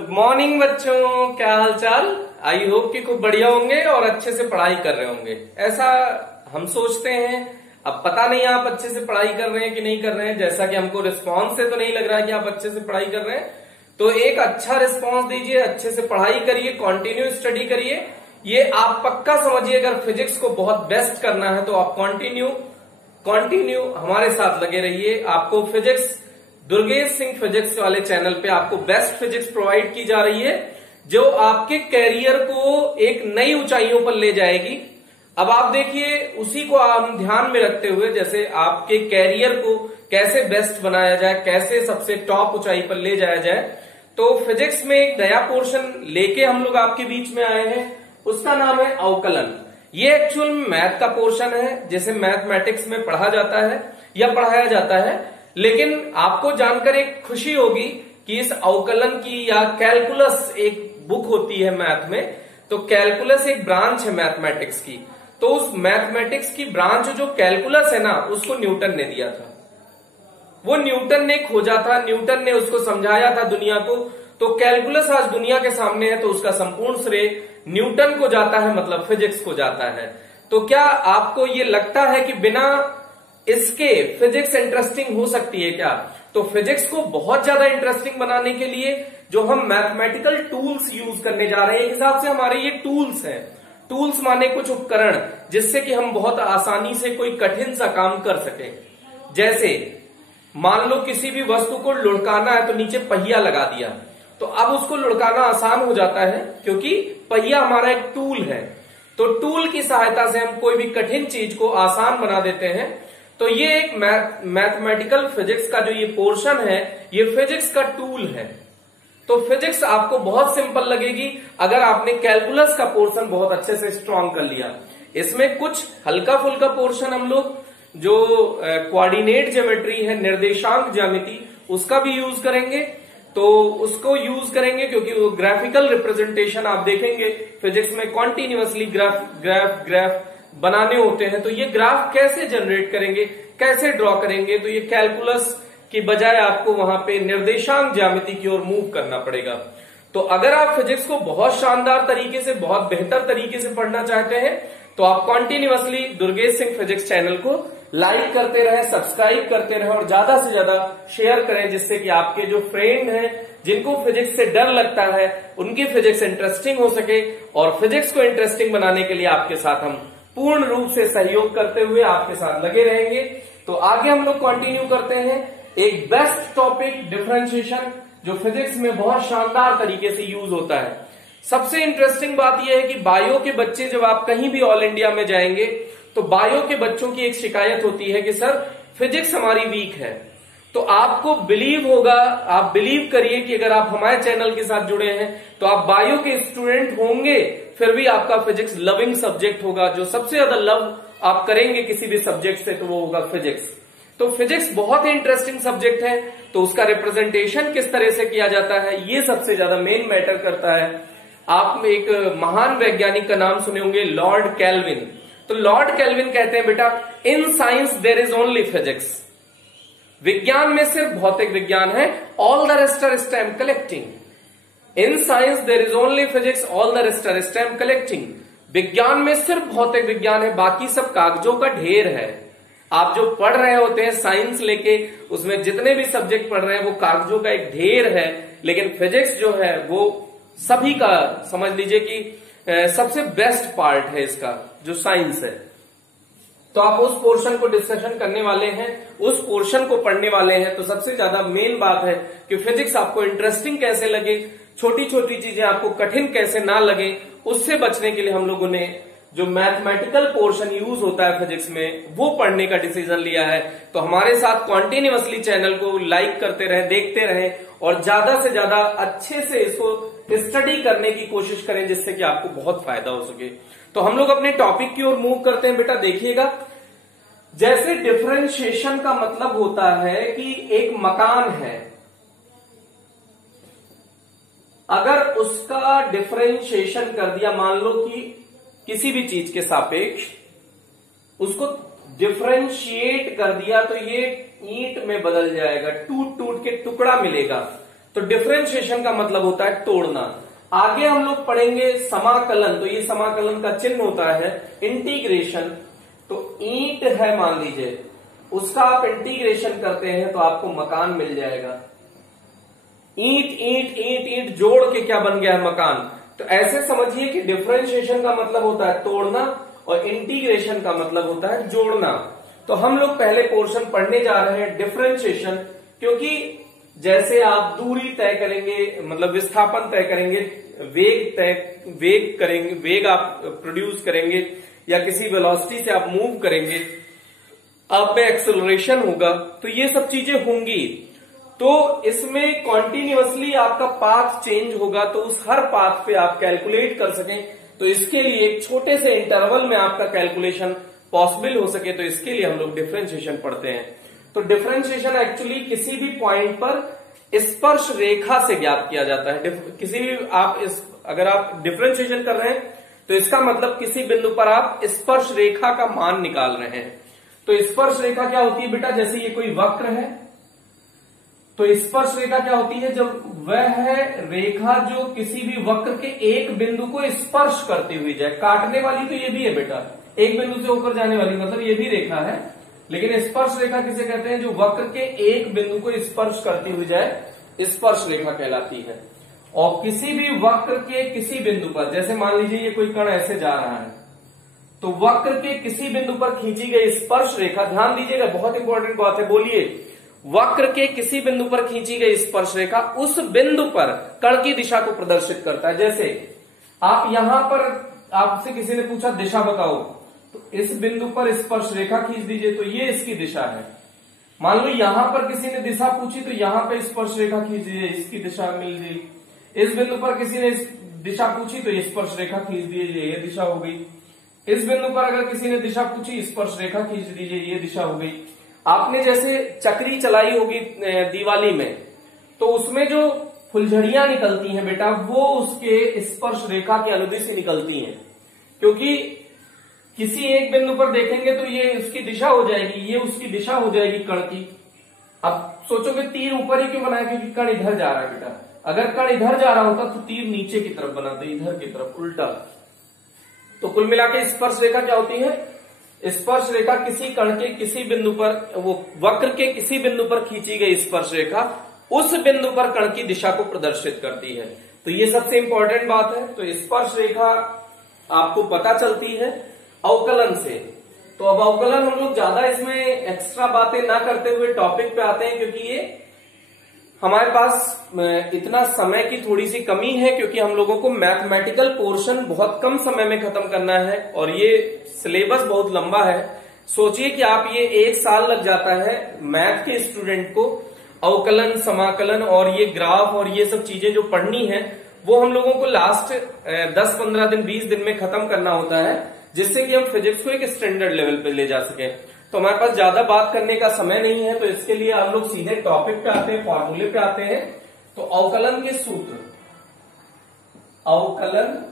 Good morning बच्चों, क्या हाल चाल। आई होप कि खूब बढ़िया होंगे और अच्छे से पढ़ाई कर रहे होंगे, ऐसा हम सोचते हैं। अब पता नहीं आप अच्छे से पढ़ाई कर रहे हैं कि नहीं कर रहे हैं, जैसा कि हमको रिस्पॉन्स से तो नहीं लग रहा है कि आप अच्छे से पढ़ाई कर रहे हैं। तो एक अच्छा रिस्पॉन्स दीजिए, अच्छे से पढ़ाई करिए, कंटिन्यू स्टडी करिए। ये आप पक्का समझिए, अगर फिजिक्स को बहुत बेस्ट करना है तो आप कंटिन्यू हमारे साथ लगे रहिए। आपको फिजिक्स, दुर्गेश सिंह फिजिक्स वाले चैनल पे आपको बेस्ट फिजिक्स प्रोवाइड की जा रही है, जो आपके कैरियर को एक नई ऊंचाइयों पर ले जाएगी। अब आप देखिए, उसी को हम ध्यान में रखते हुए, जैसे आपके कैरियर को कैसे बेस्ट बनाया जाए, कैसे सबसे टॉप ऊंचाई पर ले जाया जाए, तो फिजिक्स में एक नया पोर्शन लेके हम लोग आपके बीच में आए हैं। उसका नाम है अवकलन। ये एक्चुअल मैथ का पोर्शन है, जैसे मैथमेटिक्स में पढ़ा जाता है या पढ़ाया जाता है। लेकिन आपको जानकर एक खुशी होगी कि इस अवकलन की या कैलकुलस एक बुक होती है मैथ में, तो कैलकुलस एक ब्रांच है मैथमेटिक्स की। तो उस मैथमेटिक्स की ब्रांच जो कैलकुलस है ना, उसको न्यूटन ने दिया था। वो न्यूटन ने खोजा था, न्यूटन ने उसको समझाया था दुनिया को। तो कैलकुलस आज दुनिया के सामने है, तो उसका संपूर्ण श्रेय न्यूटन को जाता है, मतलब फिजिक्स को जाता है। तो क्या आपको ये लगता है कि बिना इसके फिजिक्स इंटरेस्टिंग हो सकती है क्या? तो फिजिक्स को बहुत ज्यादा इंटरेस्टिंग बनाने के लिए जो हम मैथमेटिकल टूल्स यूज करने जा रहे हैं, एक हिसाब से हमारे ये टूल्स हैं। टूल्स माने कुछ उपकरण, जिससे कि हम बहुत आसानी से कोई कठिन सा काम कर सकें। जैसे मान लो किसी भी वस्तु को लुढ़काना है, तो नीचे पहिया लगा दिया, तो अब उसको लुढ़काना आसान हो जाता है, क्योंकि पहिया हमारा एक टूल है। तो टूल की सहायता से हम कोई भी कठिन चीज को आसान बना देते हैं। तो ये एक मैथमेटिकल फिजिक्स का जो ये पोर्शन है, ये फिजिक्स का टूल है। तो फिजिक्स आपको बहुत सिंपल लगेगी अगर आपने कैलकुलस का पोर्शन बहुत अच्छे से स्ट्रॉन्ग कर लिया। इसमें कुछ हल्का फुल्का पोर्शन हम लोग जो कोऑर्डिनेट ज्योमेट्री है, निर्देशांक ज्यामिति, उसका भी यूज करेंगे। तो उसको यूज करेंगे क्योंकि वो ग्राफिकल रिप्रेजेंटेशन आप देखेंगे फिजिक्स में कॉन्टिन्यूअसली ग्राफ बनाने होते हैं। तो ये ग्राफ कैसे जनरेट करेंगे, कैसे ड्रॉ करेंगे, तो ये कैलकुलस की बजाय आपको वहां पे निर्देशांक ज्यामिति की ओर मूव करना पड़ेगा। तो अगर आप फिजिक्स को बहुत शानदार तरीके से, बहुत बेहतर तरीके से पढ़ना चाहते हैं, तो आप continuously Durgesh Singh physics channel को लाइक करते रहे, सब्सक्राइब करते रहे और ज्यादा से ज्यादा शेयर करें, जिससे कि आपके जो फ्रेंड हैं जिनको फिजिक्स से डर लगता है, उनकी फिजिक्स इंटरेस्टिंग हो सके। और फिजिक्स को इंटरेस्टिंग बनाने के लिए आपके साथ हम पूर्ण रूप से सहयोग करते हुए आपके साथ लगे रहेंगे। तो आगे हम लोग कंटिन्यू करते हैं एक बेस्ट टॉपिक, डिफरेंशिएशन, जो फिजिक्स में बहुत शानदार तरीके से यूज होता है। सबसे इंटरेस्टिंग बात यह है कि बायो के बच्चे, जब आप कहीं भी ऑल इंडिया में जाएंगे, तो बायो के बच्चों की एक शिकायत होती है कि सर फिजिक्स हमारी वीक है। तो आपको बिलीव होगा, आप बिलीव करिए कि अगर आप हमारे चैनल के साथ जुड़े हैं तो आप बायो के स्टूडेंट होंगे, फिर भी आपका फिजिक्स लविंग सब्जेक्ट होगा। जो सबसे ज्यादा लव आप करेंगे किसी भी सब्जेक्ट से, तो वो होगा फिजिक्स। तो फिजिक्स बहुत ही इंटरेस्टिंग सब्जेक्ट है। तो उसका रिप्रेजेंटेशन किस तरह से किया जाता है, ये सबसे ज्यादा मेन मैटर करता है। आप एक महान वैज्ञानिक का नाम सुने होंगे, लॉर्ड कैल्विन। तो लॉर्ड कैल्विन कहते हैं, बेटा in science there is only physics. विज्ञान में सिर्फ भौतिक विज्ञान है, all the rest are stamp collecting. In science there is only physics, all the rest are stamp collecting. विज्ञान में सिर्फ भौतिक विज्ञान है, बाकी सब कागजों का ढेर है। आप जो पढ़ रहे होते हैं साइंस लेके, उसमें जितने भी सब्जेक्ट पढ़ रहे हैं वो कागजों का एक ढेर है। लेकिन फिजिक्स जो है वो सभी का, समझ लीजिए कि सबसे बेस्ट पार्ट है इसका, जो साइंस है। तो आप उस पोर्शन को डिस्कशन करने वाले हैं, उस पोर्शन को पढ़ने वाले हैं। तो सबसे ज्यादा मेन बात है कि फिजिक्स आपको इंटरेस्टिंग कैसे लगे, छोटी छोटी चीजें आपको कठिन कैसे ना लगे, उससे बचने के लिए हम लोगों ने जो मैथमेटिकल पोर्शन यूज होता है फिजिक्स में, वो पढ़ने का डिसीजन लिया है। तो हमारे साथ कॉन्टिन्यूअसली चैनल को लाइक करते रहे, देखते रहे और ज्यादा से ज्यादा अच्छे से इसको स्टडी करने की कोशिश करें, जिससे कि आपको बहुत फायदा हो सके। तो हम लोग अपने टॉपिक की ओर मूव करते हैं। बेटा देखिएगा, जैसे डिफरेंशिएशन का मतलब होता है कि एक मकान है, अगर उसका डिफरेंशिएशन कर दिया, मान लो कि किसी भी चीज के सापेक्ष उसको डिफरेंशिएट कर दिया, तो ये ईंट में बदल जाएगा, टूट टूट के टुकड़ा मिलेगा। तो डिफरेंशिएशन का मतलब होता है तोड़ना। आगे हम लोग पढ़ेंगे समाकलन, तो ये समाकलन का चिन्ह होता है इंटीग्रेशन। तो ईंट है मान लीजिए, उसका आप इंटीग्रेशन करते हैं तो आपको मकान मिल जाएगा। ईंट ईंट ईंट ईंट जोड़ के क्या बन गया है? मकान। तो ऐसे समझिए कि डिफरेंशिएशन का मतलब होता है तोड़ना और इंटीग्रेशन का मतलब होता है जोड़ना। तो हम लोग पहले पोर्शन पढ़ने जा रहे हैं डिफरेंशिएशन, क्योंकि जैसे आप दूरी तय करेंगे, मतलब विस्थापन तय करेंगे, वेग करेंगे, वेग आप प्रोड्यूस करेंगे या किसी वेलोसिटी से आप मूव करेंगे, आप में एक्सेलरेशन होगा, तो ये सब चीजें होंगी। तो इसमें कॉन्टिन्यूअसली आपका पाथ चेंज होगा, तो उस हर पाथ पे आप कैलकुलेट कर सकें, तो इसके लिए एक छोटे से इंटरवल में आपका कैलकुलेशन पॉसिबल हो सके, तो इसके लिए हम लोग डिफरेंशिएशन पढ़ते हैं। तो डिफरेंशिएशन एक्चुअली किसी भी पॉइंट पर स्पर्श रेखा से ज्ञात किया जाता है। किसी भी अगर आप डिफरेंशिएशन कर रहे हैं तो इसका मतलब किसी बिंदु पर आप स्पर्श रेखा का मान निकाल रहे हैं। तो स्पर्श रेखा क्या होती है बेटा? जैसे ये कोई वक्र है, तो स्पर्श रेखा क्या होती है? जब वह रेखा जो किसी भी वक्र के एक बिंदु को स्पर्श करती हुई जाए। काटने वाली तो ये भी है बेटा, एक बिंदु से होकर जाने वाली, मतलब ये भी रेखा है, लेकिन स्पर्श रेखा किसे कहते हैं? जो वक्र के एक बिंदु को स्पर्श करती हुई जाए, स्पर्श रेखा कहलाती है। और किसी भी वक्र के किसी बिंदु पर, जैसे मान लीजिए ये कोई कण ऐसे जा रहा है, तो वक्र के किसी बिंदु पर खींची गई स्पर्श रेखा, ध्यान दीजिएगा बहुत इंपॉर्टेंट बात है, बोलिए, वक्र के किसी बिंदु पर खींची गई स्पर्श रेखा उस बिंदु पर कण की दिशा को प्रदर्शित करता है। जैसे आप यहां पर, आपसे किसी ने पूछा दिशा बताओ, तो इस बिंदु पर स्पर्श रेखा खींच दीजिए, तो ये इसकी दिशा है। मान लो यहां पर किसी ने दिशा पूछी, तो यहां पे स्पर्श रेखा खींच दीजिए, इसकी दिशा मिल गई। इस बिंदु पर किसी ने दिशा पूछी, तो ये स्पर्श रेखा खींच दीजिए, ये दिशा हो गई। इस बिंदु पर अगर किसी ने दिशा पूछी, स्पर्श रेखा खींच दीजिए, ये दिशा हो गई। आपने जैसे चक्री चलाई होगी दिवाली में, तो उसमें जो फुलझड़ियां निकलती हैं बेटा, वो उसके स्पर्श रेखा के अनुदिश ही निकलती हैं, क्योंकि किसी एक बिंदु पर देखेंगे तो ये उसकी दिशा हो जाएगी, ये उसकी दिशा हो जाएगी कण की। अब सोचोगे तीर ऊपर ही क्यों बनाया? क्योंकि कण इधर जा रहा है बेटा। अगर कण इधर जा रहा होता तो तीर नीचे की तरफ बनाते, इधर की तरफ, उल्टा। तो कुल मिला के स्पर्श रेखा क्या होती है? स्पर्श रेखा किसी कण के किसी बिंदु पर, वो वक्र के किसी बिंदु पर खींची गई स्पर्श रेखा उस बिंदु पर कण की दिशा को प्रदर्शित करती है। तो ये सबसे इंपॉर्टेंट बात है। तो स्पर्श रेखा आपको पता चलती है अवकलन से। तो अब अवकलन हम लोग ज्यादा इसमें एक्स्ट्रा बातें ना करते हुए टॉपिक पे आते हैं, क्योंकि ये हमारे पास इतना समय की थोड़ी सी कमी है, क्योंकि हम लोगों को मैथमेटिकल पोर्शन बहुत कम समय में खत्म करना है और ये सिलेबस बहुत लंबा है। सोचिए कि आप ये 1 साल लग जाता है मैथ के स्टूडेंट को अवकलन, समाकलन और ये ग्राफ और ये सब चीजें जो पढ़नी है, वो हम लोगों को लास्ट 10-15 दिन 20 दिन में खत्म करना होता है, जिससे कि हम फिजिक्स को एक स्टैंडर्ड लेवल पे ले जा सके। तो हमारे पास ज्यादा बात करने का समय नहीं है, तो इसके लिए हम लोग सीधे टॉपिक पे आते हैं, फॉर्मूले पे आते हैं। तो अवकलन के सूत्र, अवकलन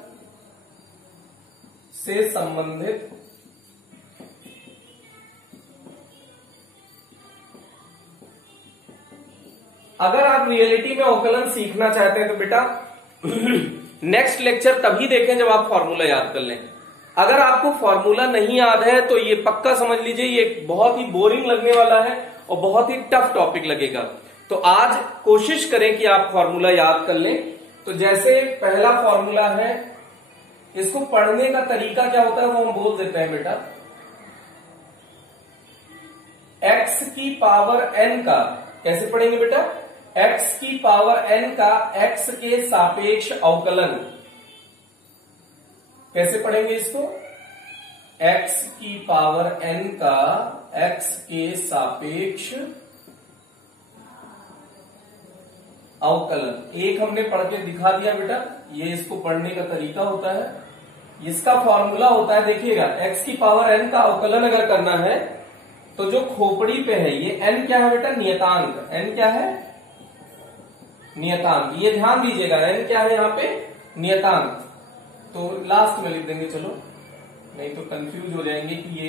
से संबंधित अगर आप रियलिटी में अवकलन सीखना चाहते हैं तो बेटा नेक्स्ट लेक्चर तभी देखें जब आप फॉर्मूला याद कर लें। अगर आपको फॉर्मूला नहीं याद है तो ये पक्का समझ लीजिए ये बहुत ही बोरिंग लगने वाला है और बहुत ही टफ टॉपिक लगेगा। तो आज कोशिश करें कि आप फॉर्मूला याद कर लें। तो जैसे पहला फॉर्मूला है, इसको पढ़ने का तरीका क्या होता है वो हम बोल देते हैं बेटा। x की पावर n का कैसे पढ़ेंगे बेटा? x की पावर n का x के सापेक्ष अवकलन कैसे पढ़ेंगे इसको? x की पावर n का x के सापेक्ष अवकलन। एक हमने पढ़ के दिखा दिया बेटा, ये इसको पढ़ने का तरीका होता है। इसका फॉर्मूला होता है, देखिएगा, x की पावर n का अवकलन अगर करना है तो जो खोपड़ी पे है ये n क्या है बेटा? नियतांक। n क्या है? नियतांक। ये ध्यान दीजिएगा, n क्या है यहाँ पे? नियतांक। तो लास्ट में लिख देंगे, चलो नहीं तो कंफ्यूज हो जाएंगे कि ये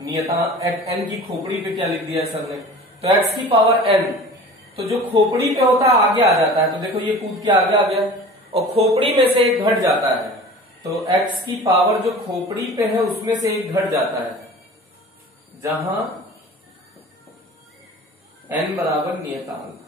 नियतांक n की खोपड़ी पे क्या लिख दिया है सर ने। तो x की पावर n तो जो खोपड़ी पे होता है आगे आ जाता है, तो देखो ये कूद के आगे आ गया और खोपड़ी में से एक घट जाता है, तो x की पावर जो खोपड़ी पे है उसमें से एक घट जाता है, जहां n बराबर नियतांक।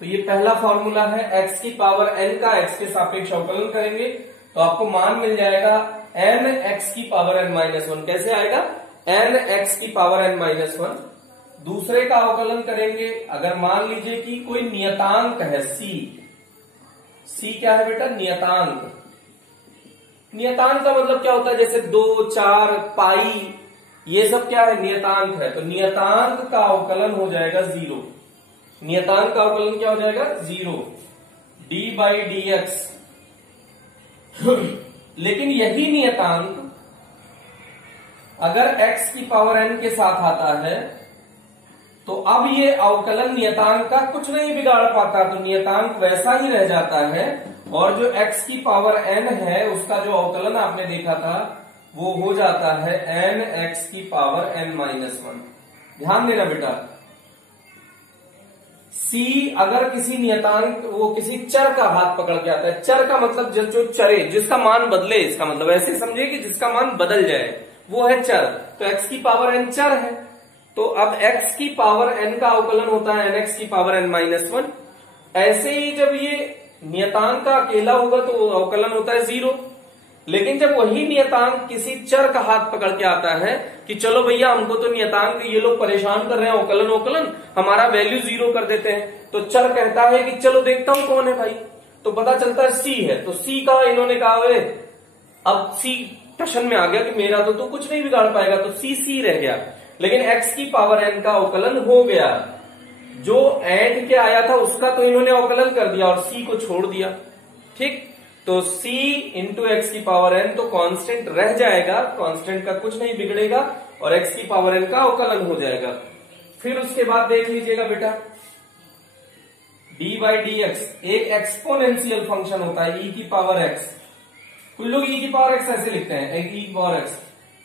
तो ये पहला फॉर्मूला है, x की पावर n का x के सापेक्ष अवकलन करेंगे तो आपको मान मिल जाएगा n x की पावर n-1। कैसे आएगा? n x की पावर n-1। दूसरे का अवकलन करेंगे, अगर मान लीजिए कि कोई नियतांक है c क्या है बेटा? नियतांक। नियतांक का मतलब क्या होता है? जैसे 2, 4, पाई, ये सब क्या है? नियतांक है। तो नियतांक का अवकलन हो जाएगा 0। नियतांक का अवकलन क्या हो जाएगा? 0 d/dx। लेकिन यही नियतांक अगर x की पावर n के साथ आता है तो अब ये अवकलन नियतांक का कुछ नहीं बिगाड़ पाता, तो नियतांक वैसा ही रह जाता है और जो x की पावर n है उसका जो अवकलन आपने देखा था वो हो जाता है n x की पावर n-1। ध्यान देना बेटा, c अगर किसी नियतांक, वो किसी चर का हाथ पकड़ के आता है, चर का मतलब जो चरे, जिसका मान बदले, इसका मतलब ऐसे समझिए कि जिसका मान बदल जाए, वो है चर। तो x की पावर n चर है, तो अब x की पावर n का अवकलन होता है nx की पावर n-1। ऐसे ही जब ये नियतांक का अकेला होगा तो अवकलन होता है 0। लेकिन जब वही नियतांक किसी चर का हाथ पकड़ के आता है कि चलो भैया हमको तो नियतांक ये लोग परेशान कर रहे हैं, अवकलन हमारा वैल्यू 0 कर देते हैं, तो चर कहता है कि चलो देखता हूं कौन है भाई, तो पता चलता है c है। तो c का इन्होंने कहा है, अब c टशन में आ गया कि मेरा तो कुछ नहीं बिगाड़ पाएगा, तो c रह गया। लेकिन x की पावर n का अवकलन हो गया, जो ऐड के आया था उसका तो इन्होंने अवकलन कर दिया और c को छोड़ दिया। ठीक, तो c इंटू एक्स की पावर n तो कांस्टेंट रह जाएगा, कांस्टेंट का कुछ नहीं बिगड़ेगा और x की पावर n का अवकलन हो जाएगा। फिर उसके बाद देख लीजिएगा बेटा, d/dx एक एक्सपोनेंशियल फंक्शन होता है, e की पावर x। कुछ लोग e की पावर x ऐसे लिखते हैं, एक e की पावर x।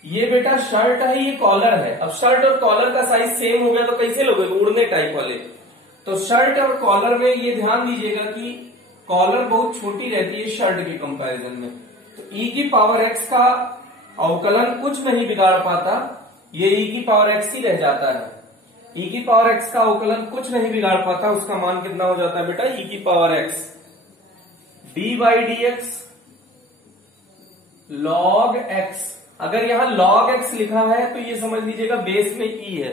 ये बेटा शर्ट है, ये कॉलर है। अब शर्ट और कॉलर का साइज सेम हो गया तो कैसे लोगे? उड़ने टाइप वाले। तो शर्ट और कॉलर में ये ध्यान दीजिएगा कि कॉलर बहुत छोटी रहती है शर्ट के कंपैरिजन में, तो e की पावर x का अवकलन कुछ नहीं बिगाड़ पाता, ये e की पावर x ही रह जाता है। e की पावर x का अवकलन कुछ नहीं बिगाड़ पाता, उसका मान कितना हो जाता है बेटा? e की power x d/dx log x। अगर यहां log x लिखा है तो ये समझ लीजिएगा बेस में e है,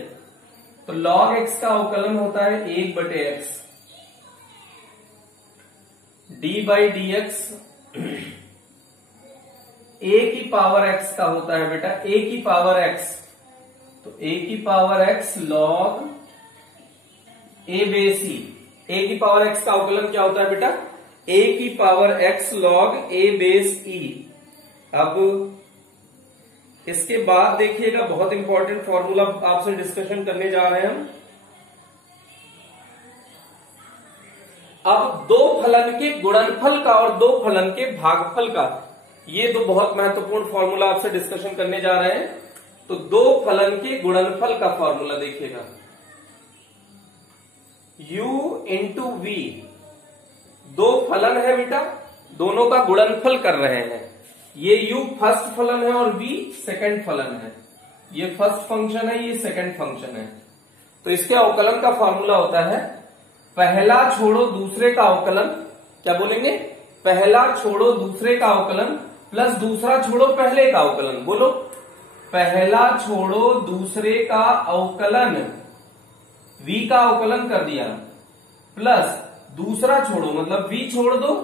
तो log x का अवकलन होता है 1/x d/dx a की पावर x का होता है बेटा a की पावर x, तो a की power x log a base e। a की पावर x का अवकलन क्या होता है बेटा? a की power x log a base e। अब इसके बाद देखिएगा, बहुत इंपॉर्टेंट फॉर्मूला आपसे डिस्कशन करने जा रहे हैं हम। अब दो फलन के गुणनफल का और दो फलन के भागफल का, ये दो बहुत महत्वपूर्ण फॉर्मूला आपसे डिस्कशन करने जा रहे हैं। तो दो फलन के गुणनफल का फॉर्मूला देखिएगा, u इंटू v। दो फलन है बेटा, दोनों का गुणनफल कर रहे हैं। ये u फर्स्ट फलन है और v सेकंड फलन है। ये फर्स्ट फंक्शन है, ये सेकंड फंक्शन है। तो इसके अवकलन का फॉर्मूला होता है पहला छोड़ो दूसरे का अवकलन। क्या बोलेंगे? पहला छोड़ो दूसरे का अवकलन प्लस दूसरा छोड़ो पहले का अवकलन। बोलो, पहला छोड़ो दूसरे का अवकलन, v का अवकलन कर दिया, प्लस दूसरा छोड़ो मतलब v छोड़ दो,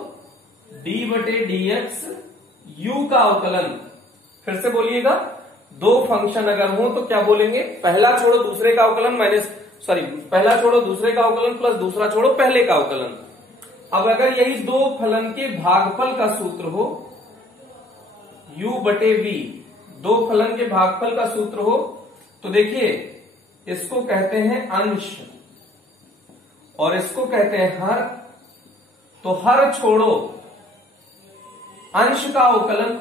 d/dx u का अवकलन। फिर से बोलिएगा, दो फंक्शन अगर हो तो क्या बोलेंगे? पहला छोड़ो दूसरे का अवकलन पहला छोड़ो दूसरे का अवकलन प्लस दूसरा छोड़ो पहले का अवकलन। अब अगर यही दो फलन के भागफल का सूत्र हो, u/v, दो फलन के भागफल का सूत्र हो, तो देखिए इसको कहते हैं अंश और इसको कहते हैं हर। तो हर छोड़ो अंश का अवकलन,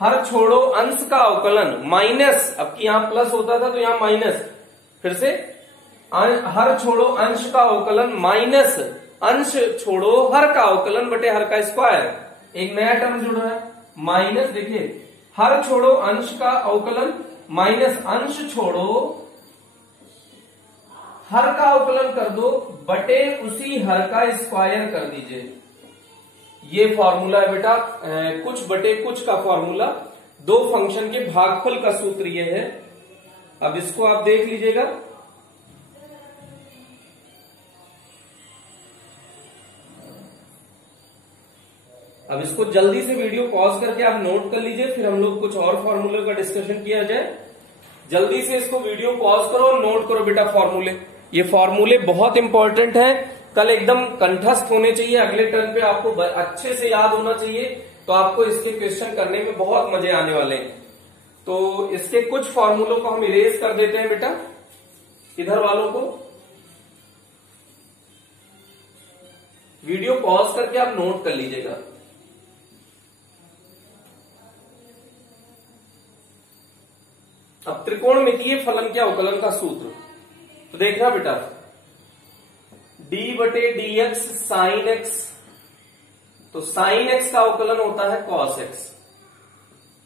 हर छोड़ो अंश का अवकलन माइनस, अब की यहां प्लस होता था तो यहां माइनस, फिर से हर छोड़ो अंश का अवकलन माइनस अंश छोड़ो हर का अवकलन बटे हर का स्क्वायर। एक नया टर्म जुड़ रहा है माइनस, देखिए हर छोड़ो अंश का अवकलन माइनस अंश छोड़ो हर का अवकलन कर दो बटे उसी हर का स्क्वायर कर दीजिए। ये फॉर्मूला है बेटा, कुछ बटे कुछ का फॉर्मूला, दो फंक्शन के भागफल का सूत्र ये है। अब इसको आप देख लीजिएगा। अब इसको जल्दी से वीडियो पॉज करके आप नोट कर लीजिए, फिर हम लोग कुछ और फॉर्मूले का डिस्कशन किया जाए। जल्दी से इसको वीडियो पॉज करो और नोट करो बेटा फॉर्मूले। ये फॉर्मूले बहुत इंपॉर्टेंट है, कल एकदम कंठस्थ होने चाहिए, अगले टर्न पे आपको अच्छे से याद होना चाहिए, तो आपको इसके क्वेश्चन करने में बहुत मजे आने वाले हैं। तो इसके कुछ फॉर्मूलों को हम इरेज कर देते हैं बेटा, इधर वालों को। वीडियो पॉज करके आप नोट कर लीजिएगा। अब त्रिकोणमितीय फलन के अवकलन का सूत्र तो देखना बेटा, d बटे डी एक्स साइन एक्स, तो साइन एक्स का अवकलन होता है कॉस एक्स,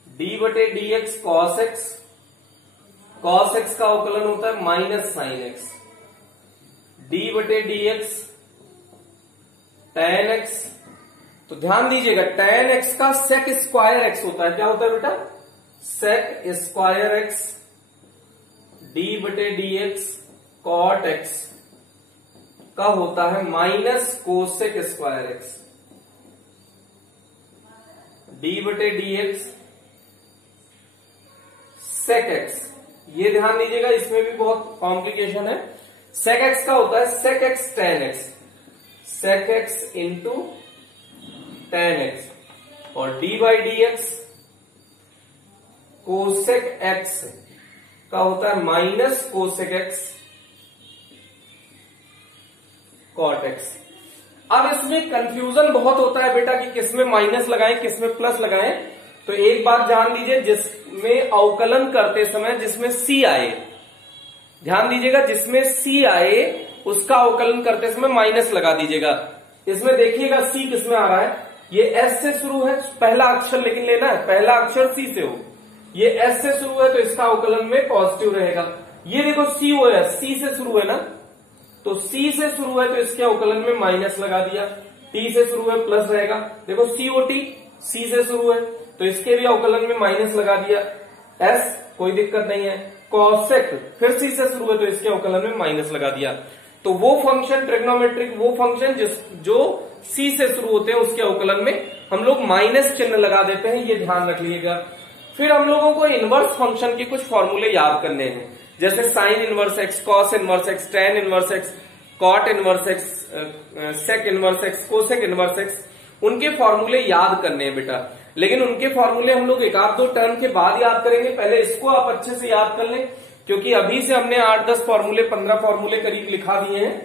d बटे D x cos x, cos x का अवकलन होता है माइनस साइन एक्स, d बटे डी एक्स टेन एक्स। तो ध्यान दीजिएगा टेन एक्स का सेक स्क्वायर एक्स होता है, क्या होता है बेटा, सेक स्क्वायर एक्स, डी बटे डी एक्स कॉट एक्स का होता है minus cosec square x, D बटे डी एक्स सेक एक्स। ये ध्यान दीजिएगा, इसमें भी बहुत कॉम्प्लिकेशन है। सेक एक्स का होता है sec x tan x, sec x into tan x, और d by d x cosec x का होता है minus cosec x cot x. अब इसमें कंफ्यूजन बहुत होता है बेटा कि किसमें माइनस लगाएं किसमें प्लस लगाएं। तो एक बात जान लीजिए, जिसमें अवकलन करते समय जिसमें सी आए, ध्यान दीजिएगा जिसमें सी आए उसका अवकलन करते समय माइनस लगा दीजिएगा। इसमें देखिएगा सी किसमें आ रहा है, ये एस से शुरू है, पहला अक्षर लेकिन लेना है, पहला अक्षर सी से हो, ये एस से शुरू है तो इसका अवकलन में पॉजिटिव रहेगा। ये देखो सी ओ है, सी से शुरू है ना, तो सी से शुरू है तो इसके अवकलन में माइनस लगा दिया, टी से शुरू है प्लस रहेगा। देखो सीओटी सी से शुरू है तो इसके भी अवकलन में माइनस लगा दिया, एस कोई दिक्कत नहीं है। कॉसेक फिर सी से शुरू है तो इसके अवकलन में माइनस लगा दिया। तो वो फंक्शन ट्रिग्नोमेट्रिक, वो फंक्शन जो सी से शुरू होते हैं उसके अवकलन में हम लोग माइनस चिन्ह लगा देते हैं, ये ध्यान रख लीजिएगा। फिर हम लोगों को इनवर्स फंक्शन के कुछ फॉर्मूले याद करने हैं, जैसे sine inverse x, cos inverse x, tan inverse x, cot inverse x, sec inverse x, cosec inverse x, उनके फॉर्मूले याद करने हैं बेटा। लेकिन उनके फॉर्मूले हम लोग एक आध दो टर्म के बाद याद करेंगे, पहले इसको आप अच्छे से याद कर लें, क्योंकि अभी से हमने 8-10 फॉर्मूले 15 फॉर्मूले करीब लिखा दिए हैं।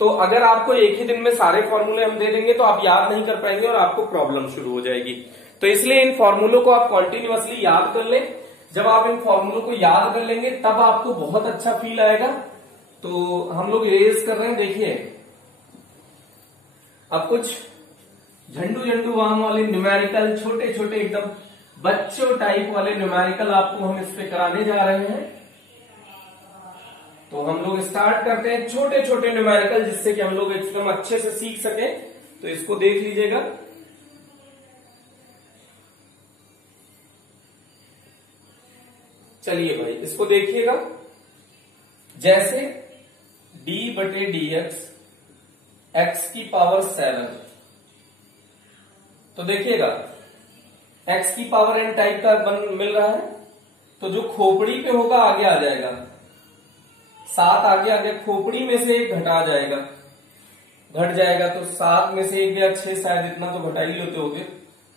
तो अगर आपको एक ही दिन में सारे फॉर्मूले हम दे देंगे तो आप याद नहीं कर पाएंगे और आपको प्रॉब्लम शुरू हो जाएगी। तो इसलिए इन फॉर्मूलों को आप कॉन्टिन्यूअसली याद कर लें। जब आप इन फॉर्मूलों को याद कर लेंगे तब आपको बहुत अच्छा फील आएगा। तो हम लोग इरेज कर रहे हैं, देखिए अब कुछ झंडू वाम वाले न्यूमेरिकल, छोटे छोटे एकदम बच्चों टाइप वाले न्यूमेरिकल आपको हम इस पे कराने जा रहे हैं। तो हम लोग स्टार्ट करते हैं छोटे छोटे न्यूमेरिकल, जिससे कि हम लोग एकदम अच्छे से सीख सके। तो इसको देख लीजिएगा, चलिए भाई इसको देखिएगा। जैसे d बटे डी एक्स एक्स की पावर 7, तो देखिएगा x की पावर n टाइप का मिल रहा है, तो जो खोपड़ी पे होगा आगे आ जाएगा, 7 आगे खोपड़ी में से 1 घटा जाएगा, घट जाएगा, तो 7 में से 1 गया 6, शायद इतना तो घटा ही लेते होगे,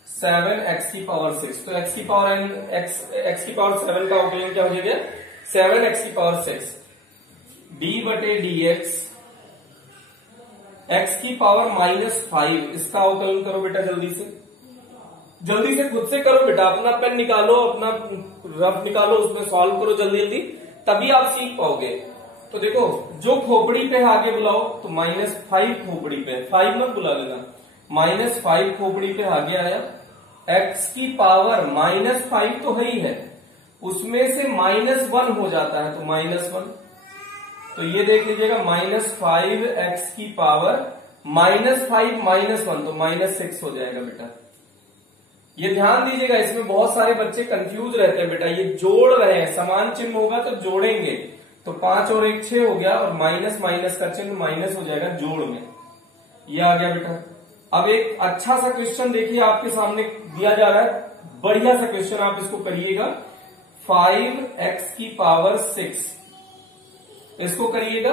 7 x की पावर 6। तो x की पावर n, x की पावर 7 का अवकलन क्या हो जाएगा, 7 x की पावर 6, d बटे डी एक्स x की पावर -5, इसका अवकलन करो बेटा, जल्दी से खुद से करो बेटा, अपना पेन निकालो, अपना रफ निकालो, उसमें सॉल्व करो जल्दी, तभी आप सीख पाओगे। तो देखो जो खोपड़ी पे है आगे बुलाओ, तो -5 खोपड़ी पे, 5 मत बुला लेना, -5 खोपड़ी पे आगे आया, x की पावर -5 तो है ही है, उसमें से -1 हो जाता है तो -1, तो ये देख लीजिएगा -5x की पावर -5 -1 तो -6 हो जाएगा बेटा। ये ध्यान दीजिएगा, इसमें बहुत सारे बच्चे कंफ्यूज रहते हैं बेटा, ये जोड़ रहे हैं, समान चिन्ह होगा तो जोड़ेंगे, तो 5 और 1 6 हो गया, और माइनस माइनस का चिन्ह माइनस हो जाएगा जोड़ में, ये आ गया बेटा। अब एक अच्छा सा क्वेश्चन देखिए आपके सामने दिया जा रहा है, बढ़िया सा क्वेश्चन, आप इसको करिएगा, 5x की पावर 6, इसको करिएगा।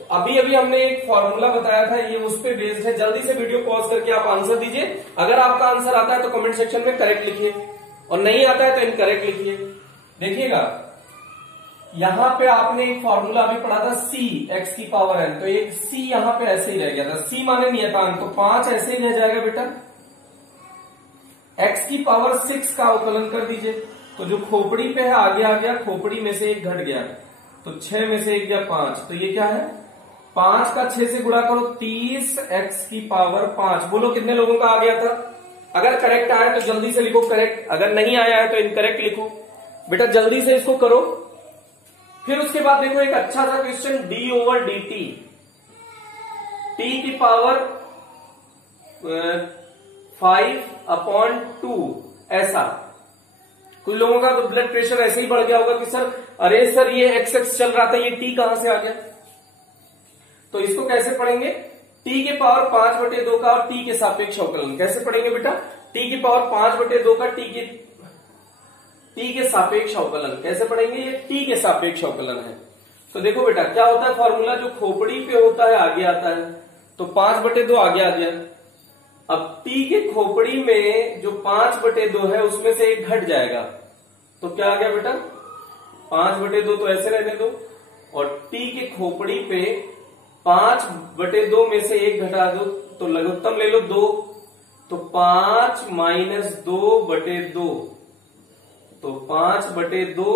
तो अभी अभी हमने एक फॉर्मूला बताया था, ये उस पे बेस्ड है, जल्दी से वीडियो पॉज करके आप आंसर दीजिए। अगर आपका आंसर आता है तो कमेंट सेक्शन में करेक्ट लिखिए, और नहीं आता है तो इनकरेक्ट लिखिए। देखिएगा यहां पे आपने एक फॉर्मूला अभी पढ़ा था c x की पावर n, तो एक c यहां पे ऐसे ही रह गया था, c माने नियतांक, तो 5 ऐसे ही रह जाएगा बेटा। x की पावर 6 का अवकलन कर दीजिए, तो जो खोपड़ी पे है आगे आ गया, खोपड़ी में से 1 घट गया, तो 6 में से 1 गया 5, तो ये क्या है, 5 का 6 से गुणा करो, 30x की पावर 5। बोलो कितने लोगों का आ गया था? अगर करेक्ट आया तो जल्दी से लिखो करेक्ट, अगर नहीं आया है तो इनकरेक्ट लिखो बेटा, जल्दी से इसको करो। फिर उसके बाद देखो एक अच्छा सा क्वेश्चन, d/dt, t की पावर 5/2, ऐसा। कुछ लोगों का तो ब्लड प्रेशर ऐसे ही बढ़ गया होगा कि सर अरे सर ये x चल रहा था, ये t कहां से आ गया? तो इसको कैसे पढ़ेंगे, t के पावर 5/2 का और t के सापेक्ष अवकलन कैसे पढ़ेंगे बेटा, t की पावर 5/2 का t के सापेक्ष अवकलन कैसे पढ़ेंगे, ये t के सापेक्ष अवकलन है। तो देखो बेटा क्या होता है फॉर्मूला, जो खोपड़ी पे होता है आगे आता है, तो 5/2 आगे आ गया। अब t के खोपड़ी में जो 5/2 है उसमें से 1 घट जाएगा, तो क्या आ गया बेटा, 5/2 तो ऐसे रहने दो, और t के खोपड़ी पे 5/2 में से 1 घटा दो, तो लघुत्तम ले लो 2, तो 5 - 2/2, तो 5/2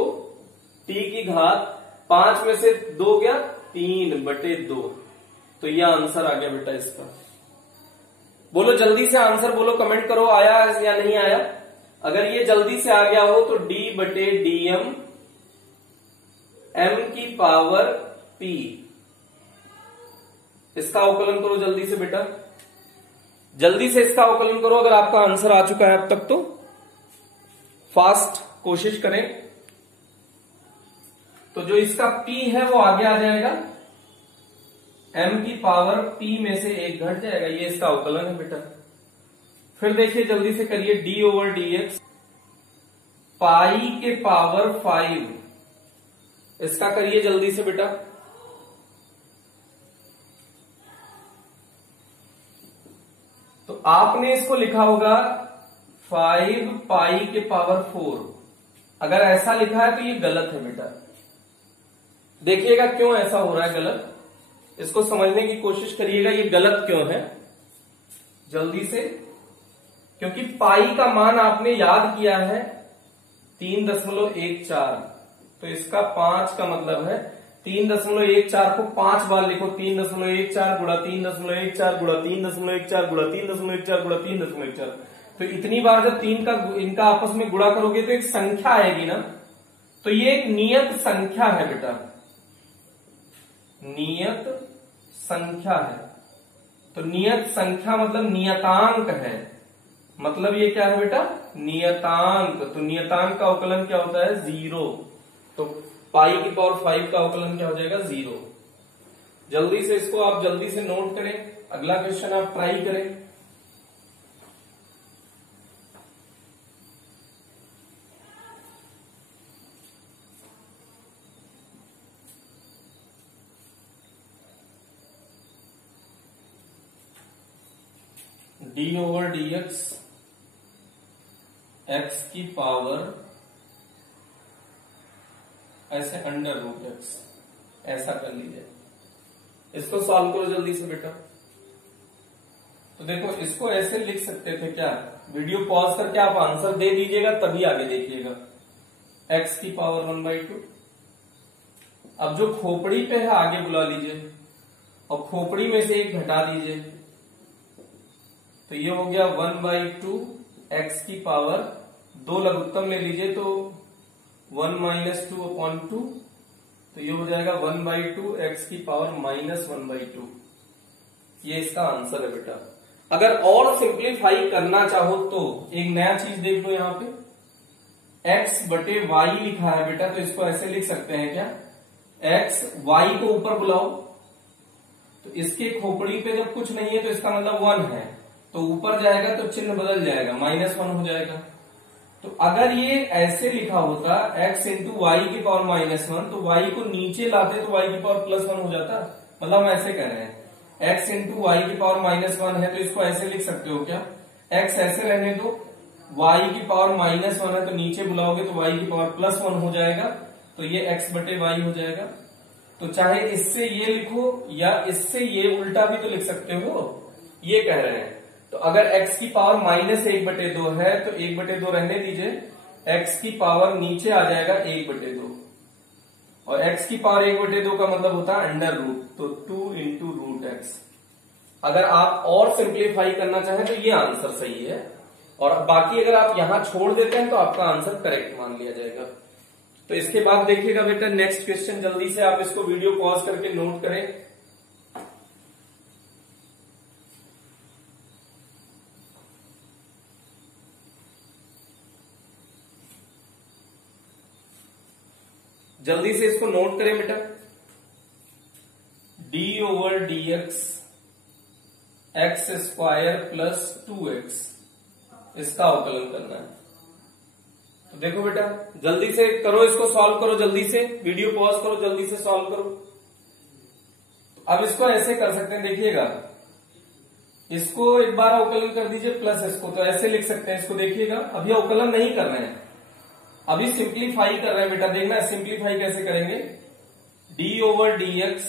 t की घात 5 में से 2 गया 3/2, तो यह आंसर आ गया बेटा इसका। बोलो जल्दी से आंसर बोलो, कमेंट करो आया या नहीं आया। अगर ये जल्दी से आ गया हो तो d/dm m की पावर p, इसका अवकलन करो जल्दी से बेटा, जल्दी से इसका अवकलन करो। अगर आपका आंसर आ चुका है अब तक तो फास्ट कोशिश करें। तो जो इसका p है वो आगे आ जाएगा, m की पावर p में से 1 घट जाएगा, ये इसका अवकलन है बेटा। फिर देखिए जल्दी से करिए, d/dx पाई के पावर 5, इसका करिए जल्दी से बेटा। तो आपने इसको लिखा होगा 5 पाई के पावर 4, अगर ऐसा लिखा है तो ये गलत है बेटा। देखिएगा क्यों ऐसा हो रहा है गलत, इसको समझने की कोशिश करिएगा, ये गलत क्यों है जल्दी से। क्योंकि पाई का मान आपने याद किया है 3.14, तो इसका 5 का मतलब है 3.14 को 5 बार लिखो, 3.14 गुणा 3.14 गुणा 3.14 गुणा 3.14 गुणा 3.14, तो इतनी बार जब 3 का इनका आपस में गुणा करोगे तो एक संख्या आएगी ना, तो ये एक नियत संख्या है बेटा, नियत संख्या है। तो नियत संख्या मतलब नियतांक है, मतलब ये क्या है बेटा, नियतांक। तो नियतांक का अवकलन क्या होता है, 0, तो पाई की पावर 5 का अवकलन क्या हो जाएगा, 0। जल्दी से इसको आप जल्दी से नोट करें, अगला क्वेश्चन आप ट्राई करें। d/dx x की पावर ऐसे √x, ऐसा कर लीजिए। इसको सॉल्व करो जल्दी से बेटा। तो देखो इसको ऐसे लिख सकते थे क्या, वीडियो पॉज करके आप आंसर दे दीजिएगा तभी आगे देखिएगा। x की पावर 1/2 अब जो खोपड़ी पे है आगे बुला लीजिए और खोपड़ी में से एक घटा दीजिए, तो ये हो गया 1/2 x की पावर 2 लघुत्तम ले लीजिए तो 1 - 2/2, तो ये हो जाएगा 1/2 x की पावर -1/2। ये इसका आंसर है बेटा। अगर और सिंप्लीफाई करना चाहो तो एक नया चीज देख लो, यहां पे x/y लिखा है बेटा, तो इसको ऐसे लिख सकते हैं क्या, x y को ऊपर बुलाओ, तो इसके खोपड़ी पे जब कुछ नहीं है तो इसका मतलब 1 है, तो ऊपर जाएगा तो चिन्ह बदल जाएगा, -1 हो जाएगा। तो अगर ये ऐसे लिखा होता x × y की पावर -1, तो y को नीचे लाते तो y की पावर +1 हो जाता। मतलब हम ऐसे कह रहे हैं x × y की पावर -1 है, तो इसको ऐसे लिख सकते हो क्या, x ऐसे रहने दो, y की पावर -1 है तो नीचे बुलाओगे तो y की पावर +1 हो जाएगा, तो ये x/y हो जाएगा। तो चाहे इससे ये लिखो या इससे ये उल्टा भी तो लिख सकते हो, ये कह रहे हैं। तो अगर x की पावर -1/2 है तो 1/2 रहने दीजिए, x की पावर नीचे आ जाएगा 1/2, और x की पावर 1/2 का मतलब होता है √, तो 2 × √x। अगर आप और सिंप्लीफाई करना चाहें तो ये आंसर सही है, और बाकी अगर आप यहां छोड़ देते हैं तो आपका आंसर करेक्ट मान लिया जाएगा। तो इसके बाद देखिएगा बेटा नेक्स्ट क्वेश्चन, जल्दी से आप इसको वीडियो पॉज करके नोट करें। जल्दी से इसको नोट करें बेटा। d/dx x² + 2x, इसका अवकलन करना है। तो देखो बेटा जल्दी से करो, इसको सॉल्व करो, जल्दी से वीडियो पॉज करो, जल्दी से सॉल्व करो। तो अब इसको ऐसे कर सकते हैं, देखिएगा इसको एक बार अवकलन कर दीजिए प्लस इसको, तो ऐसे लिख सकते हैं इसको। देखिएगा अभी अवकलन नहीं कर रहे हैं, अभी सिंप्लीफाई कर रहे हैं बेटा। देखना सिंप्लीफाई कैसे करेंगे, d/dx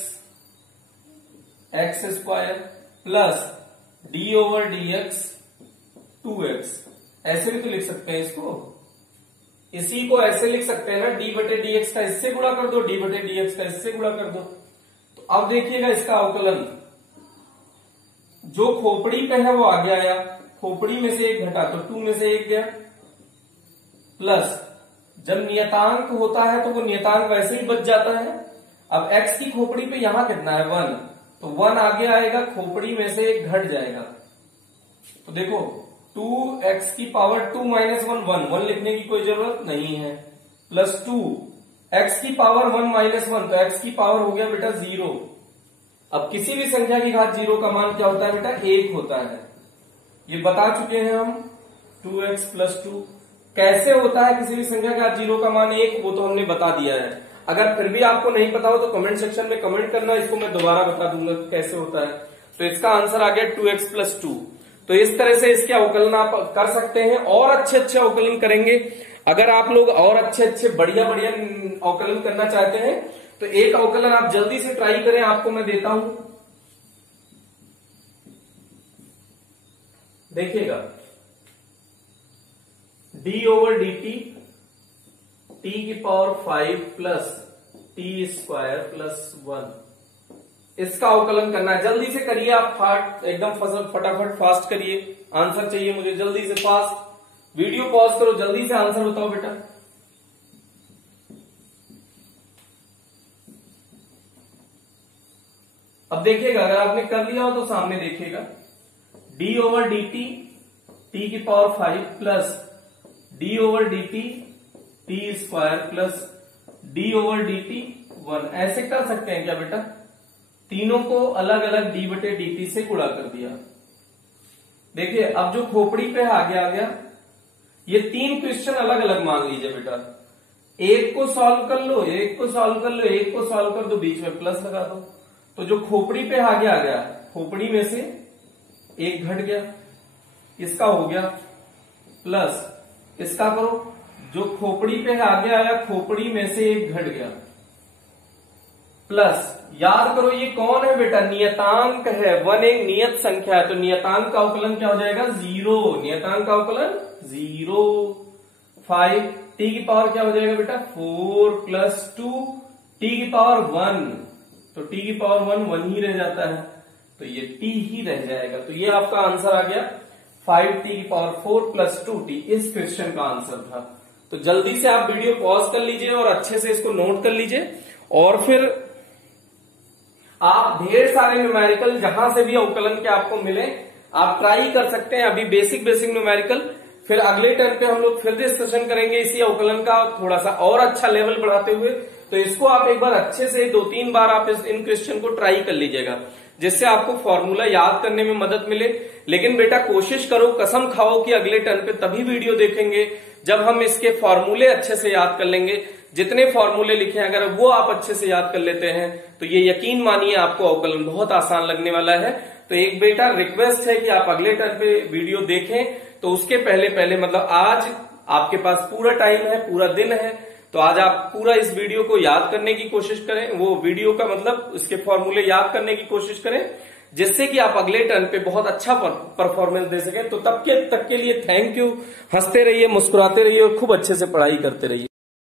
x² + d/dx 2x, ऐसे भी तो लिख सकते हैं इसको। इसी को ऐसे लिख सकते हैं ना, d/dx का इससे गुणा कर दो, d/dx का इससे गुणा कर दो। तो अब देखिएगा इसका अवकलन, जो खोपड़ी पे है वो आगे आया, खोपड़ी में से एक घटा तो 2 में से 1 गया, प्लस जब नियतांक होता है तो वो नियतांक वैसे ही बच जाता है। अब x की खोपड़ी पे यहां कितना है 1, तो 1 आगे आएगा, खोपड़ी में से 1 घट जाएगा। तो देखो 2x की पावर 2 - 1 लिखने की कोई जरूरत नहीं है, +2 x की पावर 1 - 1, तो x की पावर हो गया बेटा 0। अब किसी भी संख्या की घात 0 का मान क्या होता है बेटा, 1 होता है। ये बता चुके हैं हम, 2x + 2 कैसे होता है, किसी भी संख्या का 0 का मान 1, वो तो हमने बता दिया है। अगर फिर भी आपको नहीं पता हो तो कमेंट सेक्शन में कमेंट करना, इसको मैं दोबारा बता दूंगा कैसे होता है। तो इसका आंसर आ गया 2x + 2। तो इस तरह से इसके अवकलन आप कर सकते हैं, और अच्छे अच्छे अवकलन करेंगे। अगर आप लोग और अच्छे अच्छे बढ़िया बढ़िया अवकलन करना चाहते हैं तो एक अवकलन आप जल्दी से ट्राई करें, आपको मैं देता हूं, देखिएगा d/dt t⁵ + t² + 1, इसका अवकलन करना है। जल्दी से करिए आप, एकदम फटाफट फास्ट करिए, आंसर चाहिए मुझे जल्दी से फास्ट। वीडियो पॉज करो, जल्दी से आंसर बताओ बेटा। अब देखिएगा अगर आपने कर लिया हो तो सामने देखिएगा, d/dt t⁵ + d/dt t² + d/dt 1, ऐसे कर सकते हैं क्या बेटा, तीनों को अलग अलग d/dt से गुणा कर दिया। देखिए अब जो खोपड़ी पे आगे आ गया, ये 3 क्वेश्चन अलग अलग मान लीजिए बेटा, एक को सॉल्व कर लो, एक को सॉल्व कर लो, एक को सॉल्व कर दो, बीच में प्लस लगा दो। तो जो खोपड़ी पे आगे आ गया, खोपड़ी में से 1 घट गया, इसका हो गया प्लस, इसका करो, जो खोपड़ी पे आगे आया खोपड़ी में से 1 घट गया, प्लस याद करो ये कौन है बेटा, नियतांक है, 1 एक नियत संख्या है, तो नियतांक का अवकलन क्या हो जाएगा 0, नियतांक का अवकलन 0। 5 t की पावर क्या हो जाएगा बेटा 4 + 2 टी की पावर 1, तो टी की पावर 1 ही रह जाता है, तो ये टी ही रह जाएगा। तो ये आपका आंसर आ गया 5t की पावर 4 प्लस 2t, इस क्वेश्चन का आंसर था। तो जल्दी से आप वीडियो पॉज कर लीजिए और अच्छे से इसको नोट कर लीजिए, और फिर आप ढेर सारे न्यूमेरिकल जहां से भी अवकलन के आपको मिले आप ट्राई कर सकते हैं। अभी बेसिक न्यूमेरिकल, फिर अगले टर्म पे हम लोग फिर डिस्कशन करेंगे इसी अवकलन का थोड़ा सा और अच्छा लेवल बढ़ाते हुए। तो इसको आप एक बार अच्छे से 2-3 बार आप इन क्वेश्चन को ट्राई कर लीजिएगा, जिससे आपको फॉर्मूला याद करने में मदद मिले। लेकिन बेटा कोशिश करो, कसम खाओ कि अगले टर्म पे तभी वीडियो देखेंगे जब हम इसके फॉर्मूले अच्छे से याद कर लेंगे। जितने फॉर्मूले लिखे हैं अगर वो आप अच्छे से याद कर लेते हैं तो ये यकीन मानिए आपको अवकलन बहुत आसान लगने वाला है। तो एक बेटा रिक्वेस्ट है कि आप अगले टर्म पे वीडियो देखें, तो उसके पहले मतलब आज आपके पास पूरा टाइम है, पूरा दिन है, तो आज आप पूरा इस वीडियो को याद करने की कोशिश करें। वो वीडियो का मतलब उसके फॉर्मूले याद करने की कोशिश करें, जिससे कि आप अगले टर्न पे बहुत अच्छा परफॉर्मेंस दे सकें। तो तब तक के लिए थैंक यू। हंसते रहिए, मुस्कुराते रहिए और खूब अच्छे से पढ़ाई करते रहिए।